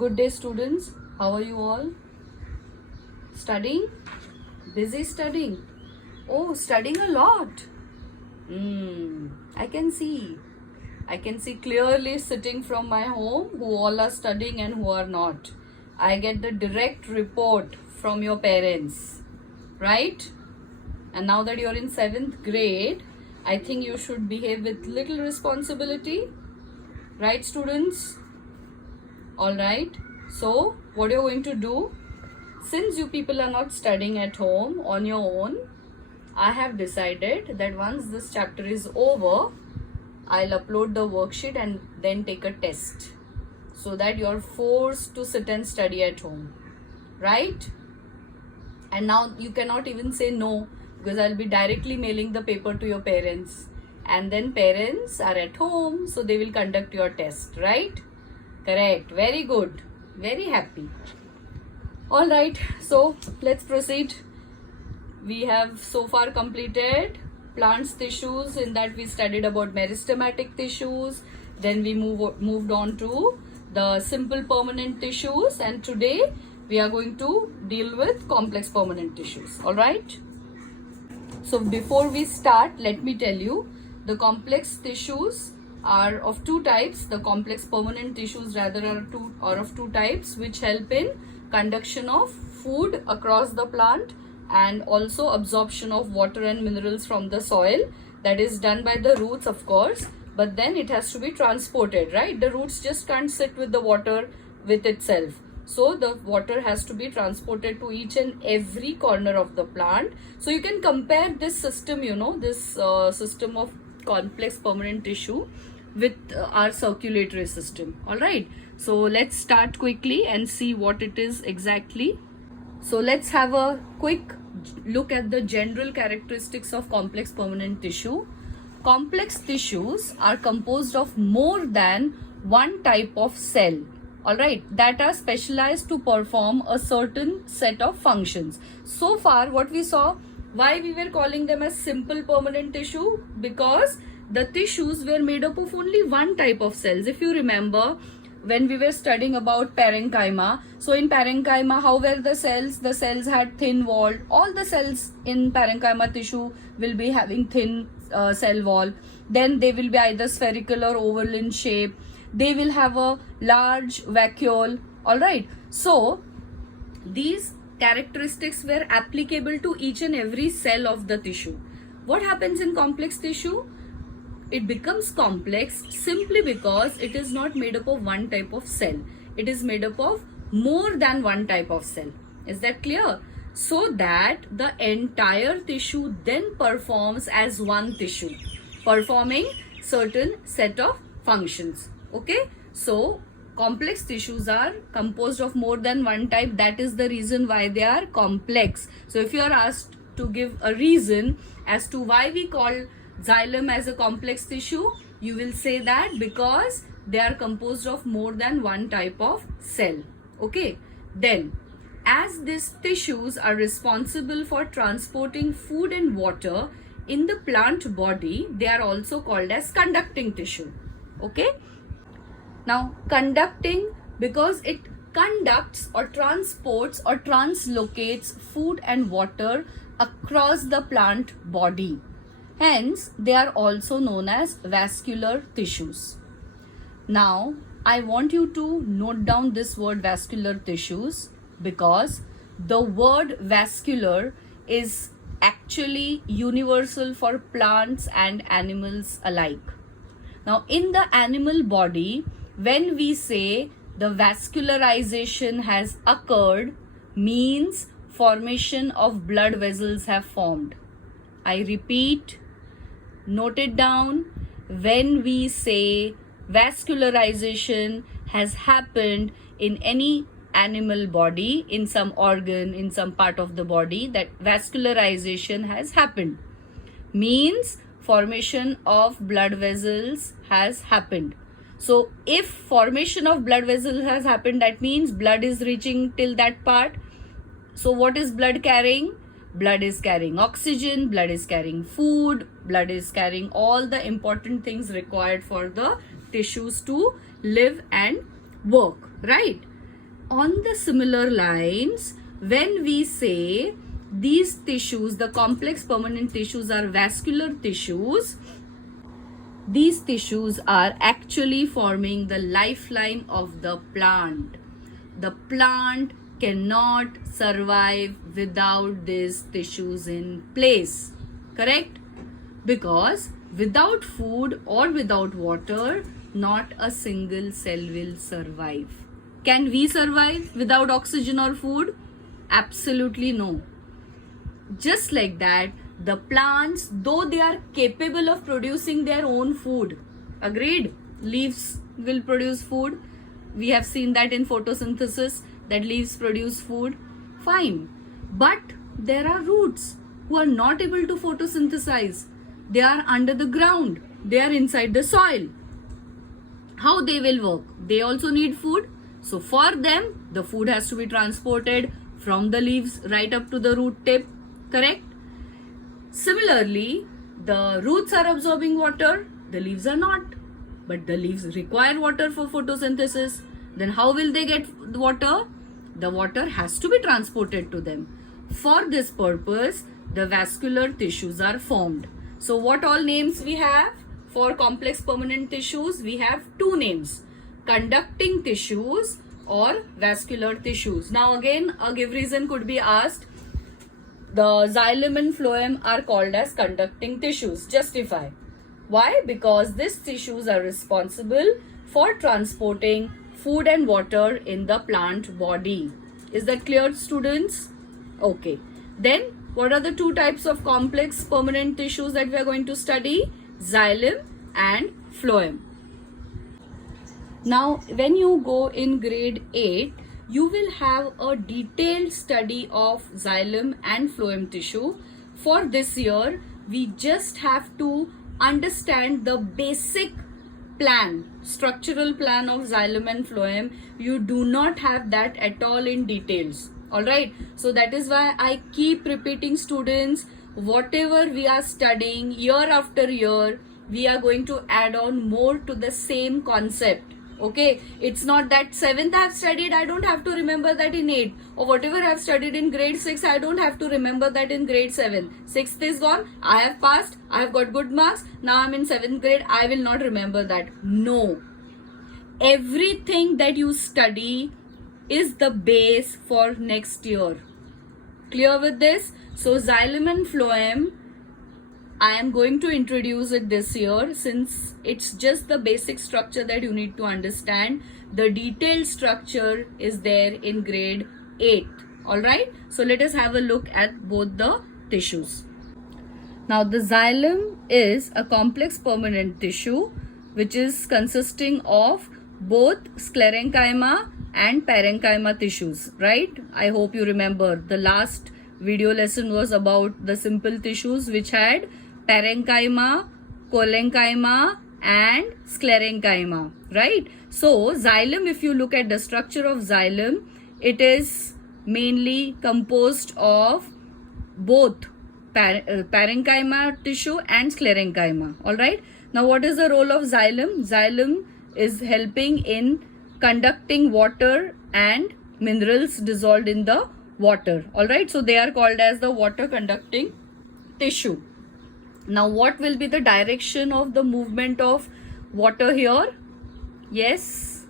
Good day, students. How are you all? Studying? Busy studying? Oh, studying a lot. I can see. I can see clearly sitting from my home who all are studying and who are not. I get the direct report from your parents, right? And now that you're in 7th grade, I think you should behave with little responsibility, right, students? All right. So what you're going to do, since you people are not studying at home on your own, I have decided that once this chapter is over, I'll upload the worksheet and then take a test so that you're forced to sit and study at home, right? And now you cannot even say no, because I'll be directly mailing the paper to your parents, and then parents are at home, so they will conduct your test, right? Correct. Very good. Very happy. All right, so let's proceed. We have so far completed plants tissues. In that we studied about meristematic tissues. Then we moved on to the simple permanent tissues, and today we are going to deal with complex permanent tissues. All right. So before we start, let me tell you, the complex tissues are of two types. The complex permanent tissues rather are of two types, which help in conduction of food across the plant and also absorption of water and minerals from the soil. That is done by the roots, of course, but then it has to be transported, right? The roots just can't sit with the water with itself. So the water has to be transported to each and every corner of the plant. So you can compare this system, this system of complex permanent tissue with our circulatory system. All right, so let's start quickly and see what it is exactly. So let's have a quick look at the general characteristics of complex permanent tissue. Complex tissues are composed of more than one type of cell, all right, that are specialized to perform a certain set of functions. So far what we saw, why we were calling them as simple permanent tissue, because the tissues were made up of only one type of cells. If you remember, when we were studying about parenchyma, so in parenchyma, how were the cells? The cells had thin wall. All the cells in parenchyma tissue will be having thin cell wall. Then they will be either spherical or oval in shape. They will have a large vacuole. All right. So these characteristics were applicable to each and every cell of the tissue. What happens in complex tissue? It becomes complex simply because it is not made up of one type of cell. It is made up of more than one type of cell. Is that clear? So that the entire tissue then performs as one tissue, performing certain set of functions. Okay, so complex tissues are composed of more than one type. That is the reason why they are complex. So if you are asked to give a reason as to why we call xylem as a complex tissue, you will say that because they are composed of more than one type of cell. Okay, then as these tissues are responsible for transporting food and water in the plant body, they are also called as conducting tissue. Okay, now conducting because it conducts or transports or translocates food and water across the plant body. Hence, they are also known as vascular tissues. Now, I want you to note down this word vascular tissues, because the word vascular is actually universal for plants and animals alike. Now, in the animal body, when we say the vascularization has occurred, means formation of blood vessels have formed. I repeat, note it down. When we say vascularization has happened in any animal body, in some organ, in some part of the body, that vascularization has happened, means formation of blood vessels has happened. So if formation of blood vessels has happened, that means blood is reaching till that part. So what is blood carrying? Blood is carrying oxygen, blood is carrying food, blood is carrying all the important things required for the tissues to live and work, right? on the similar lines, when we say these tissues, the complex permanent tissues are vascular tissues, these tissues are actually forming the lifeline of the plant. The plant cannot survive without these tissues in place. Correct? Because without food or without water, not a single cell will survive. Can we survive without oxygen or food? Absolutely no. Just like that, the plants, though they are capable of producing their own food, agreed, leaves will produce food. We have seen that in photosynthesis, that leaves produce food, fine. But there are roots who are not able to photosynthesize. They are under the ground, they are inside the soil. How they will work? They also need food. So for them, the food has to be transported from the leaves right up to the root tip. Correct? Similarly, the roots are absorbing water, the leaves are not. But the leaves require water for photosynthesis. Then how will they get water? The water has to be transported to them. For this purpose, the vascular tissues are formed. So what all names we have for complex permanent tissues? We have two names: conducting tissues or vascular tissues. Now again, a give reason could be asked. The xylem and phloem are called as conducting tissues. Justify. Why? Because these tissues are responsible for transporting food and water in the plant body. Is that clear, students? Okay. Then what are the two types of complex permanent tissues that we are going to study? Xylem and phloem. Now, when you go in grade 8, you will have a detailed study of xylem and phloem tissue. For this year, we just have to understand the basic plan, structural plan of xylem and phloem. You do not have that at all in details. Alright, so that is why I keep repeating, students, whatever we are studying year after year, we are going to add on more to the same concept. Okay, it's not that 7th I have studied, I don't have to remember that in 8th, or whatever I have studied in grade 6, I don't have to remember that in grade 7. 6th is gone, I have passed, I have got good marks, now I'm in 7th grade, I will not remember that. No. Everything that you study is the base for next year. Clear with this? So xylem and phloem, I am going to introduce it this year since it's just the basic structure that you need to understand. The detailed structure is there in grade 8. Alright, so let us have a look at both the tissues. Now the xylem is a complex permanent tissue which is consisting of both sclerenchyma and parenchyma tissues, right? I hope you remember the last video lesson was about the simple tissues which had parenchyma, collenchyma and sclerenchyma, right? So xylem, if you look at the structure of xylem, it is mainly composed of both parenchyma tissue and sclerenchyma. Alright, now what is the role of xylem? Xylem is helping in conducting water and minerals dissolved in the water. Alright, so they are called as the water conducting tissue. Now what will be the direction of the movement of water here? Yes,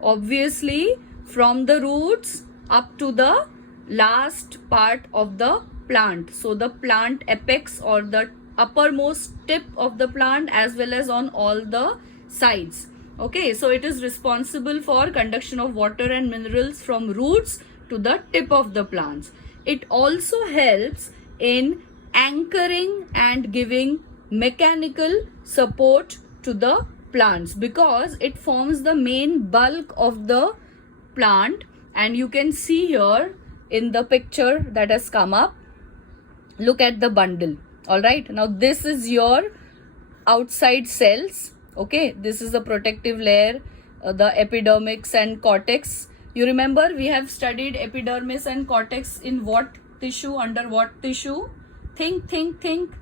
obviously from the roots up to the last part of the plant. So the plant apex or the uppermost tip of the plant as well as on all the sides. Okay, so it is responsible for conduction of water and minerals from roots to the tip of the plants. It also helps in anchoring and giving mechanical support to the plants because it forms the main bulk of the plant. And you can see here in the picture that has come up, look at the bundle. All right, now this is your outside cells. Okay, this is the protective layer, the epidermis and cortex. You remember we have studied epidermis and cortex in what tissue, under what tissue? Think.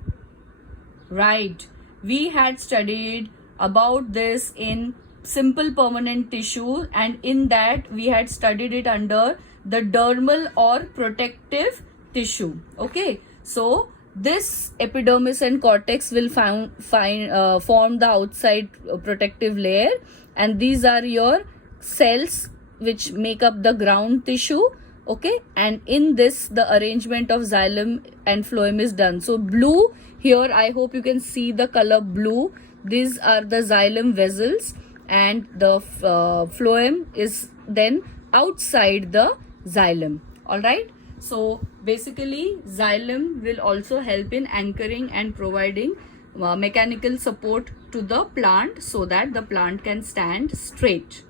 Right, we had studied about this in simple permanent tissue, and in that we had studied it under the dermal or protective tissue. Okay, so this epidermis and cortex will form the outside protective layer, and these are your cells which make up the ground tissue. Okay, and in this the arrangement of xylem and phloem is done. So blue here, I hope you can see the color blue. These are the xylem vessels, and the phloem is then outside the xylem. All right, so basically xylem will also help in anchoring and providing mechanical support to the plant so that the plant can stand straight.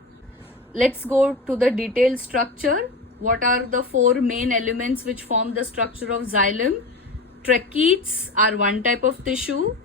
Let's go to the detailed structure. What are the four main elements which form the structure of xylem? Tracheids are one type of tissue.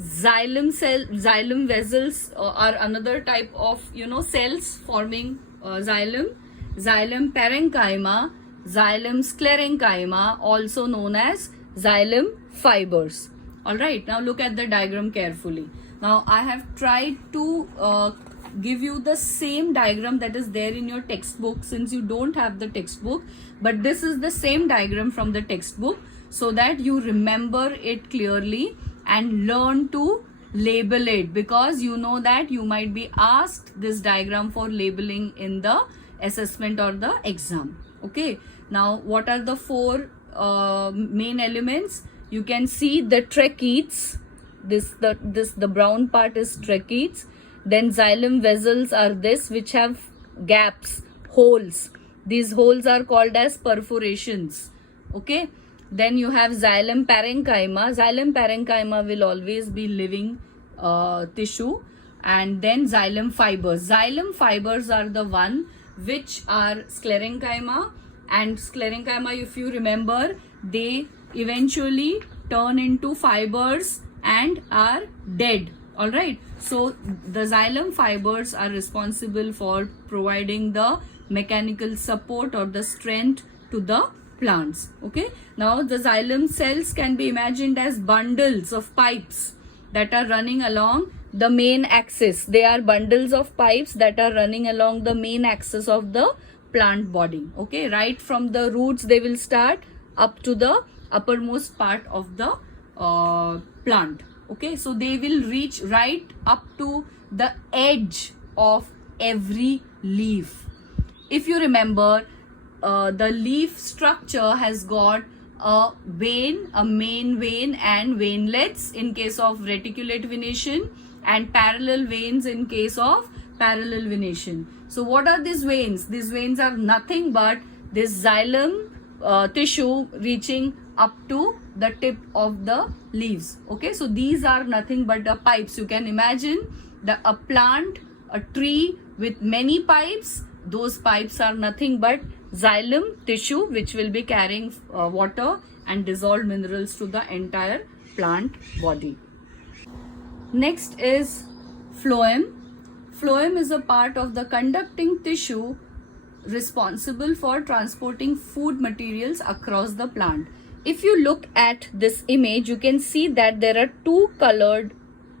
Xylem vessels are another type of cells forming xylem. Xylem parenchyma, xylem sclerenchyma, also known as xylem fibers. All right, now look at the diagram carefully. Now I have tried to give you the same diagram that is there in your textbook, since you don't have the textbook, but this is the same diagram from the textbook, so that you remember it clearly and learn to label it, because you know that you might be asked this diagram for labeling in the assessment or the exam. Okay, now what are the four main elements? You can see the tracheids. The brown part is tracheids. Then xylem vessels are this, which have gaps, holes. These holes are called as perforations. Okay. Then you have xylem parenchyma. Xylem parenchyma will always be living tissue. And then xylem fibers. Xylem fibers are the one which are sclerenchyma. And sclerenchyma, if you remember, they eventually turn into fibers and are dead. All right, so the xylem fibers are responsible for providing the mechanical support or the strength to the plants. Okay, now the xylem cells can be imagined as bundles of pipes that are running along the main axis. They are bundles of pipes that are running along the main axis of the plant body. Okay, right from the roots they will start up to the uppermost part of the plant. Okay, so they will reach right up to the edge of every leaf. If you remember, the leaf structure has got a vein, a main vein, and veinlets in case of reticulate venation, and parallel veins in case of parallel venation. So what are these veins? These veins are nothing but this xylem tissue reaching up to the tip of the leaves. Okay, so these are nothing but the pipes. You can imagine a plant, a tree with many pipes. Those pipes are nothing but xylem tissue, which will be carrying water and dissolved minerals to the entire plant body. Next is phloem. Phloem is a part of the conducting tissue responsible for transporting food materials across the plant. If you look at this image, you can see that there are two colored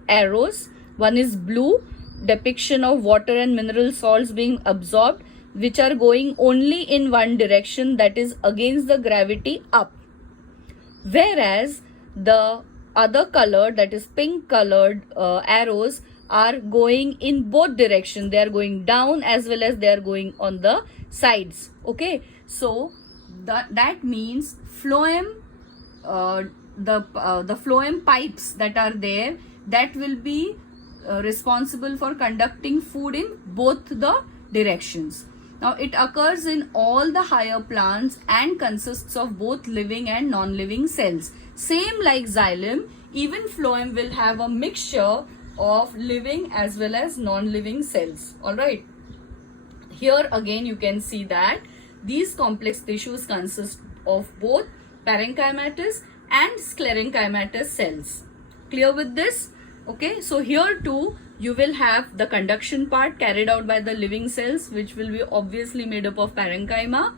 arrows. One is blue, depiction of water and mineral salts being absorbed, which are going only in one direction, that is against the gravity up. Whereas the other color, that is pink colored arrows, are going in both directions. They are going down as well as they are going on the sides. Okay, so that means phloem, the phloem pipes that are there, that will be responsible for conducting food in both the directions. Now it occurs in all the higher plants and consists of both living and non-living cells. Same like xylem, even phloem will have a mixture of living as well as non-living cells. Alright, here again you can see that these complex tissues consist of both parenchymatous and sclerenchymatous cells. Clear with this? Okay, so here too you will have the conduction part carried out by the living cells, which will be obviously made up of parenchyma,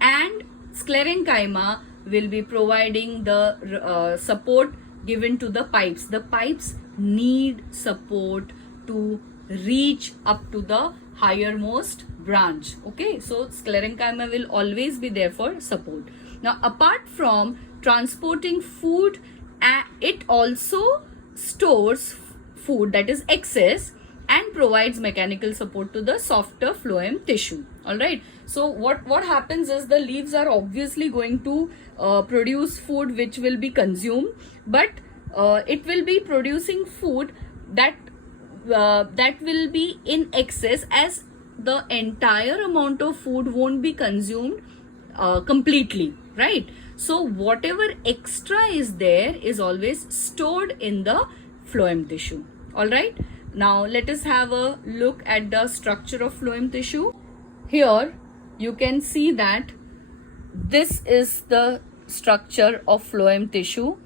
and sclerenchyma will be providing the support given to the pipes. The pipes need support to reach up to the highermost branch. Okay, so sclerenchyma will always be there for support. Now, apart from transporting food, it also stores food that is excess and provides mechanical support to the softer phloem tissue. All right, so what happens is the leaves are obviously going to produce food which will be consumed, but it will be producing food that will be in excess, as the entire amount of food won't be consumed completely, right? So whatever extra is there is always stored in the phloem tissue. All right, now let us have a look at the structure of phloem tissue. Here you can see that this is the structure of phloem tissue,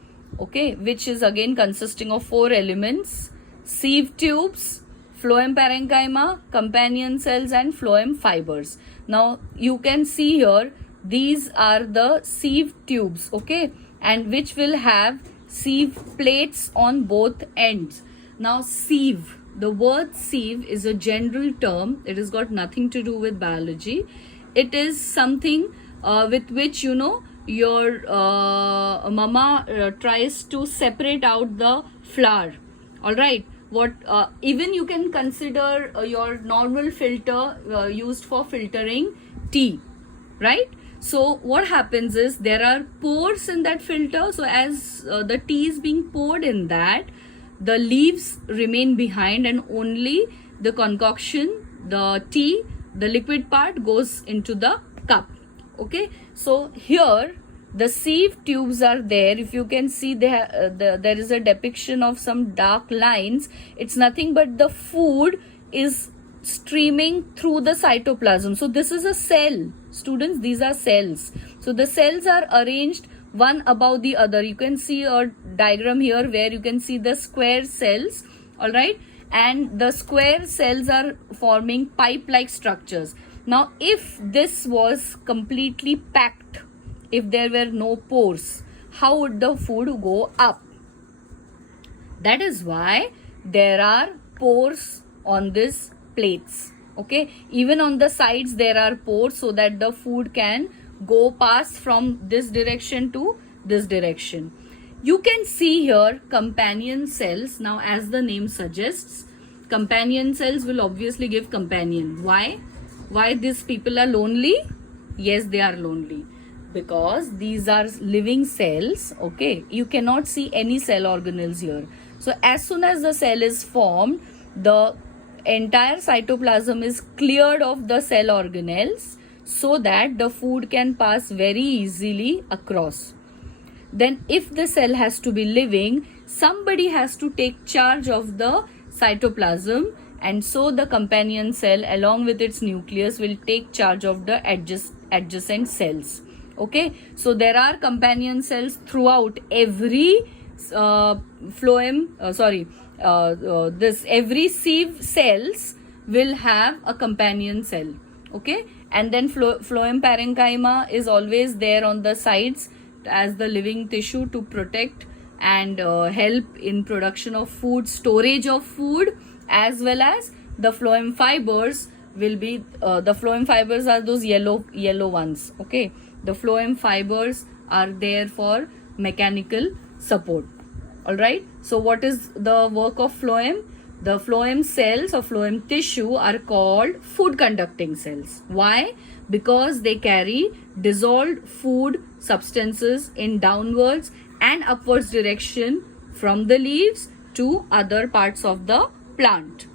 okay, which is again consisting of 4 elements: sieve tubes, phloem parenchyma, companion cells, and phloem fibers. Now you can see here, these are the sieve tubes, okay, and which will have sieve plates on both ends. Now sieve, the word sieve is a general term. It has got nothing to do with biology. It is something with which, you know, your mama tries to separate out the flour. All right, what even you can consider your normal filter used for filtering tea, right? So what happens is there are pores in that filter. So as the tea is being poured in that, the leaves remain behind and only the concoction, the tea, the liquid part goes into the cup. Okay, so here the sieve tubes are there. If you can see, there is a depiction of some dark lines. It's nothing but the food is streaming through the cytoplasm. So this is a cell, students, these are cells. So the cells are arranged one above the other. You can see a diagram here where you can see the square cells, all right, and the square cells are forming pipe-like structures. Now if this was completely packed, if there were no pores, how would the food go up? That is why there are pores on these plates, okay. Even on the sides there are pores, so that the food can go pass from this direction to this direction. You can see here companion cells. Now as the name suggests, companion cells will obviously give companion. Why these people are lonely? Yes, they are lonely because these are living cells, okay. You cannot see any cell organelles here. So as soon as the cell is formed, the entire cytoplasm is cleared of the cell organelles, so that the food can pass very easily across. Then if the cell has to be living, somebody has to take charge of the cytoplasm, and so the companion cell along with its nucleus will take charge of the adjacent cells, okay. So there are companion cells throughout every every sieve cells will have a companion cell, okay. And then phloem parenchyma is always there on the sides as the living tissue to protect and help in production of food, storage of food, as well as the phloem fibers will be the phloem fibers are those yellow ones, okay. The phloem fibers are there for mechanical support. All right, so what is the work of phloem? The phloem cells or phloem tissue are called food conducting cells. Why? Because they carry dissolved food substances in downwards and upwards direction from the leaves to other parts of the plant.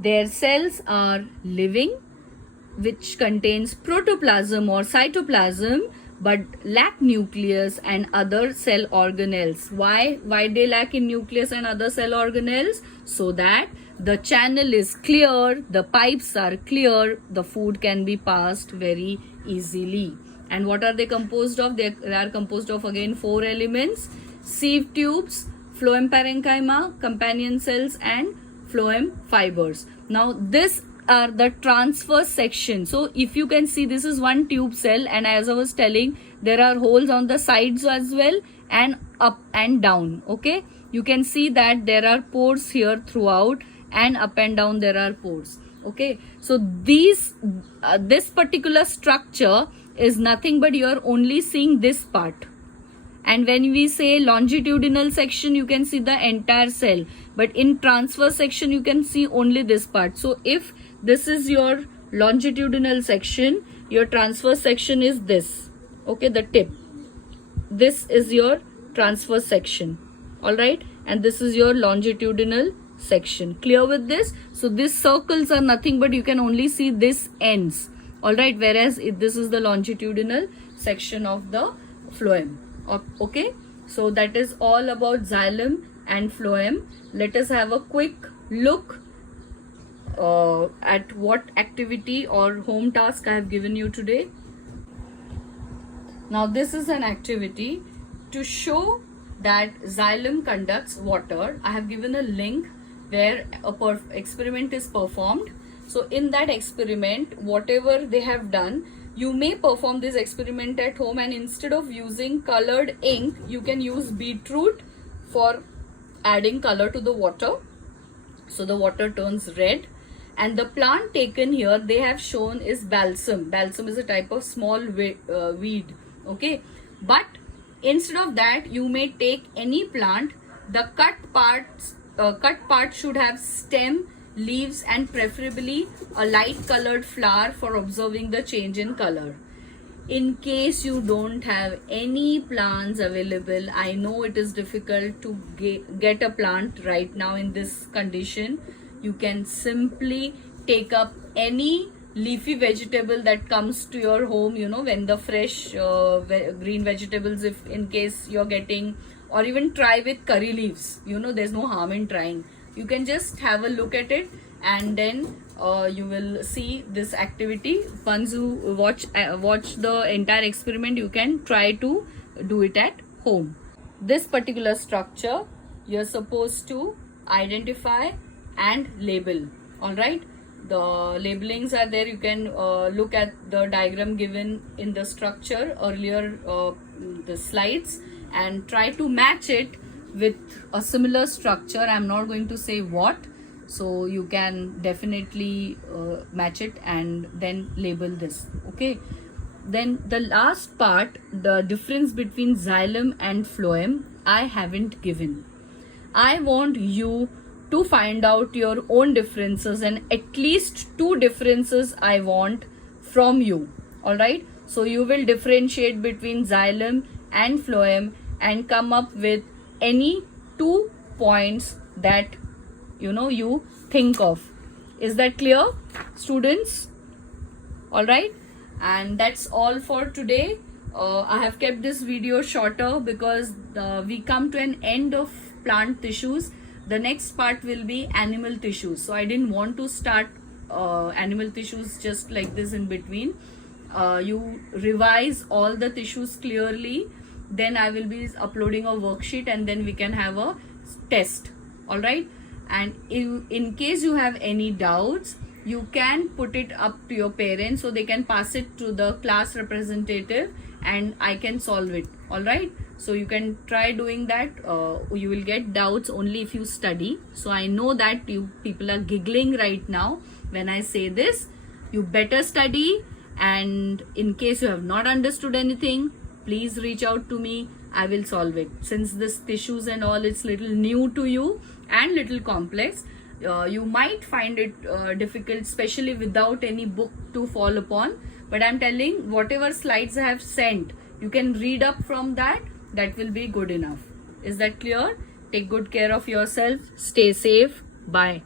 Their cells are living, which contains protoplasm or cytoplasm, but lack nucleus and other cell organelles. Why they lack in nucleus and other cell organelles? So that the channel is clear, the pipes are clear, the food can be passed very easily. And what are they composed of? They are composed of again 4 elements: sieve tubes, phloem parenchyma, companion cells, and phloem fibers. Now this are the transverse section. So if you can see, this is one tube cell, and as I was telling, there are holes on the sides as well, and up and down, okay. You can see that there are pores here throughout, and up and down there are pores. Okay, so this particular structure is nothing but you are only seeing this part. And when we say longitudinal section, you can see the entire cell, but in transverse section you can see only this part. So if this is your longitudinal section, your transverse section is this. Okay, the tip. This is your transverse section. All right, and this is your longitudinal section. Clear with this? So these circles are nothing but you can only see this ends. All right, whereas if this is the longitudinal section of the phloem. Okay, so that is all about xylem and phloem. Let us have a quick look at what activity or home task I have given you today. Now this is an activity to show that xylem conducts water. I have given a link where a experiment is performed. So in that experiment, whatever they have done, you may perform this experiment at home, and instead of using colored ink, you can use beetroot for adding color to the water. So the water turns red. And the plant taken here, they have shown is balsam. Balsam is a type of small weed. Okay, but instead of that, you may take any plant. The cut part should have stem, leaves, and preferably a light colored flower for observing the change in color. In case you don't have any plants available, I know it is difficult to get a plant right now in this condition. You can simply take up any leafy vegetable that comes to your home, you know, when the fresh green vegetables, if in case you're getting, or even try with curry leaves, you know, there's no harm in trying. You can just have a look at it, and then you will see this activity. Once you watch the entire experiment, you can try to do it at home. This particular structure you're supposed to identify and label. All right, the labelings are there. You can look at the diagram given in the structure earlier, the slides, and try to match it with a similar structure. I'm not going to say what, so you can definitely match it and then label this. Okay, then the last part, the difference between xylem and phloem, I haven't given. I want you to find out your own differences, and at least 2 differences I want from you. All right, so you will differentiate between xylem and phloem and come up with any 2 points that you think of. Is that clear, students? All right, and that's all for today. I have kept this video shorter because we come to an end of plant tissues. The next part will be animal tissues. So I didn't want to start animal tissues just like this in between. You revise all the tissues clearly. Then I will be uploading a worksheet, and then we can have a test. All right. And in case you have any doubts, you can put it up to your parents so they can pass it to the class representative, and I can solve it. All right. So you can try doing that. You will get doubts only if you study. So I know that you people are giggling right now when I say this. You better study, and in case you have not understood anything, please reach out to me. I will solve it. Since this tissues and all, it's little new to you and little complex. You might find it difficult, especially without any book to fall upon. But I'm telling, whatever slides I have sent, you can read up from that. That will be good enough. Is that clear? Take good care of yourself. Stay safe. Bye.